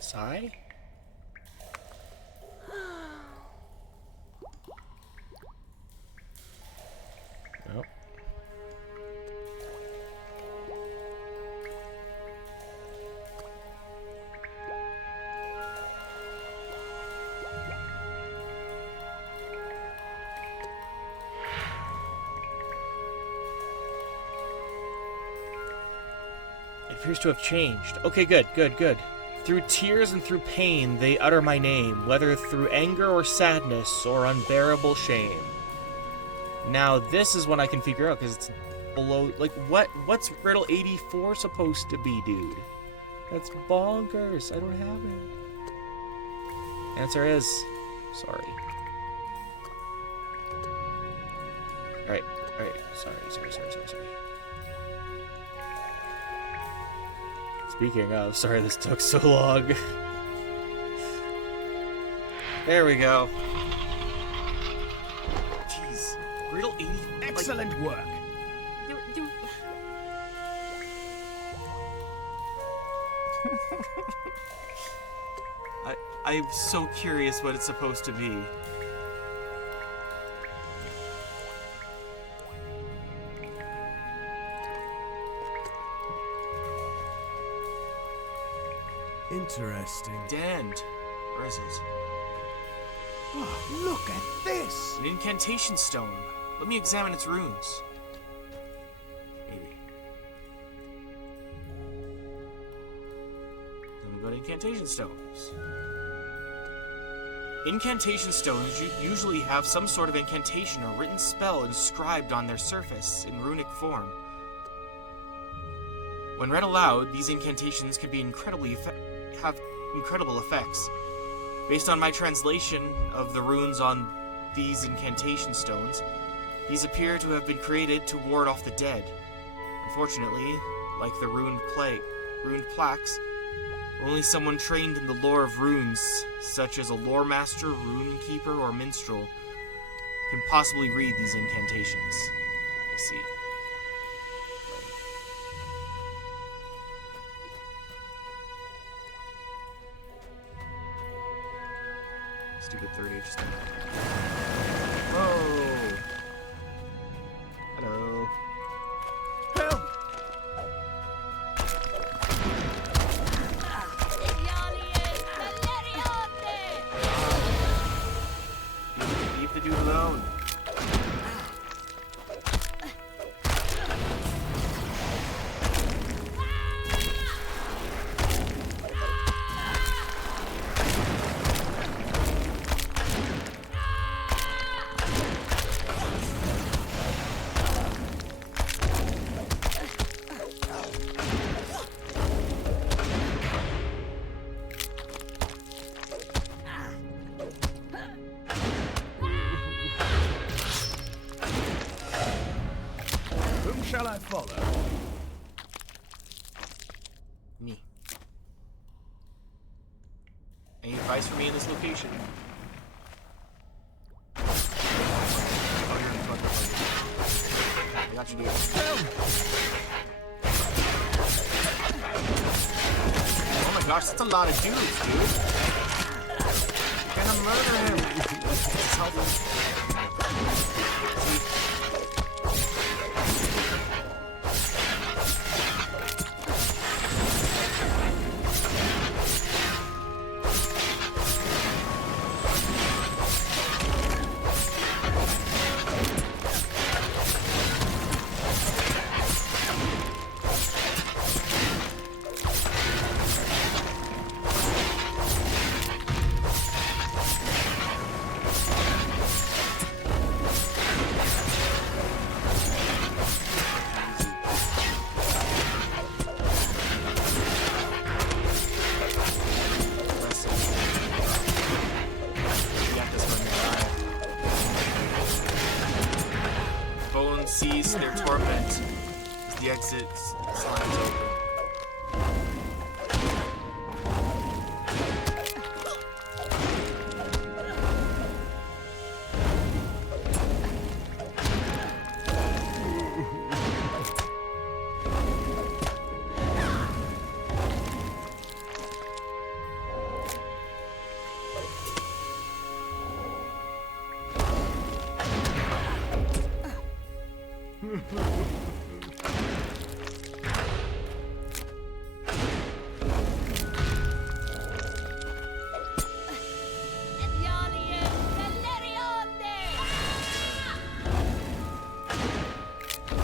Sigh? Nope. It appears to have changed. Okay, good. Through tears and through pain, they utter my name, whether through anger or sadness or unbearable shame. Now, this is one I can figure out, because it's below... Like, what's riddle 84 supposed to be, dude? That's bonkers. I don't have it. Answer is... Sorry. Alright. Sorry. Speaking of, sorry this took so long. There we go. Jeez. Riddle 80. Excellent work. I'm so curious what it's supposed to be. Interesting. Damned. Where is it? Oh, look at this! An incantation stone. Let me examine its runes. Maybe. Then we go to incantation stones. Incantation stones usually have some sort of incantation or written spell inscribed on their surface in runic form. When read aloud, these incantations can be have incredible effects. Based on my translation of the runes on these incantation stones, these appear to have been created to ward off the dead. Unfortunately, like the runed plaques, only someone trained in the lore of runes, such as a lore master, rune keeper, or minstrel, can possibly read these incantations. I see. Stupid third age stuff. Whoa! Hello. Help! Leave the dude alone. Whom shall I follow? Me. Any advice for me in this location? Oh, you're in front of me. I got you, dude. Oh my gosh, that's a lot of dudes, dude. You're gonna murder him. Let's help him. Cease their torment as the exit slams open.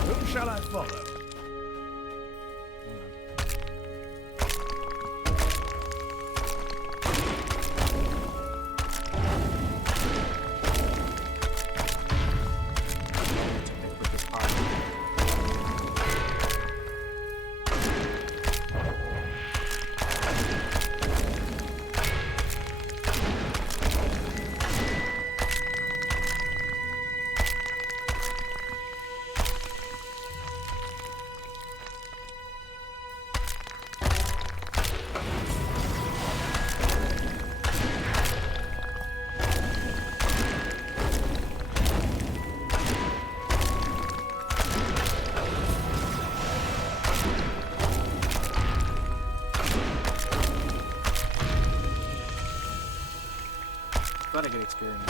Whom shall I follow? Glad I get experience.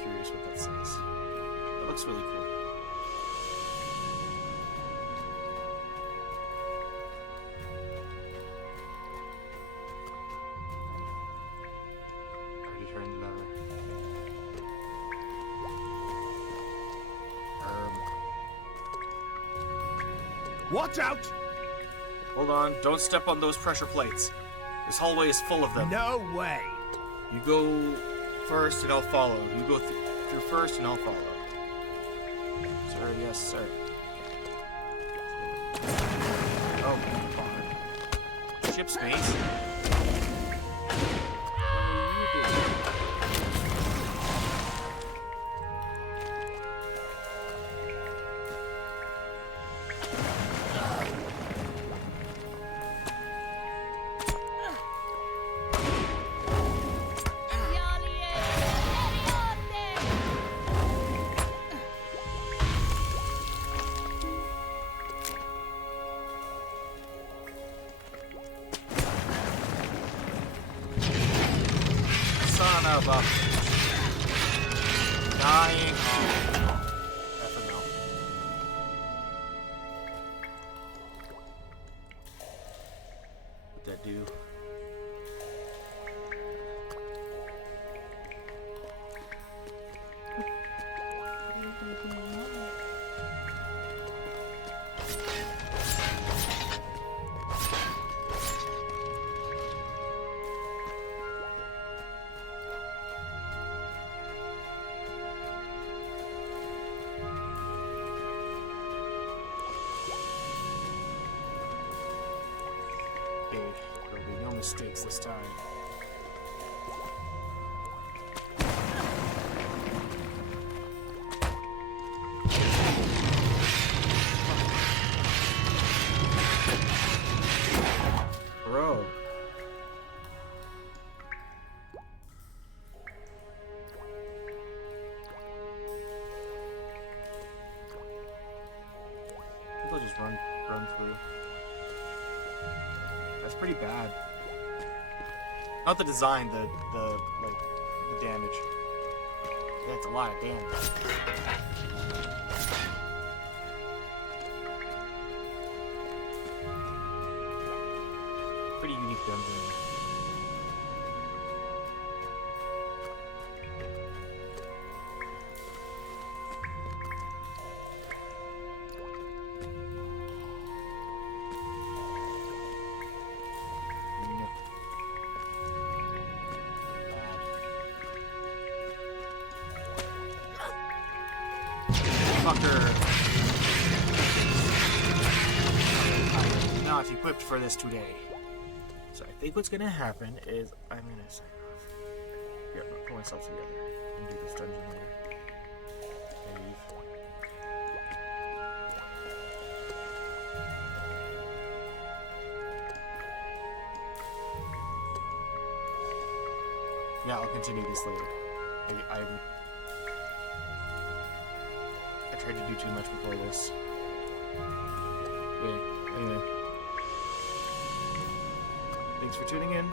curious what that says. That looks really cool. Already turned the lever. Watch out! Hold on, don't step on those pressure plates. This hallway is full of them. No way! You go first and I'll follow. You go through first and I'll follow. Sir, yes, sir. Oh, God. Ship space? What are you doing? Son of a... Dying. Oh. Effing no. What'd that do? There'll be no mistakes this time. Bro. I think I'll just run through. That's pretty bad. Not the design, the damage. That's a lot of damage. Pretty unique dungeon. Fucker. I'm not equipped for this today. So I think what's gonna happen is I'm gonna sign off. Yeah, pull myself together and do this dungeon later. Leave. Yeah, I'll continue this later. I tried to do too much before this. Yeah, anyway. Thanks for tuning in.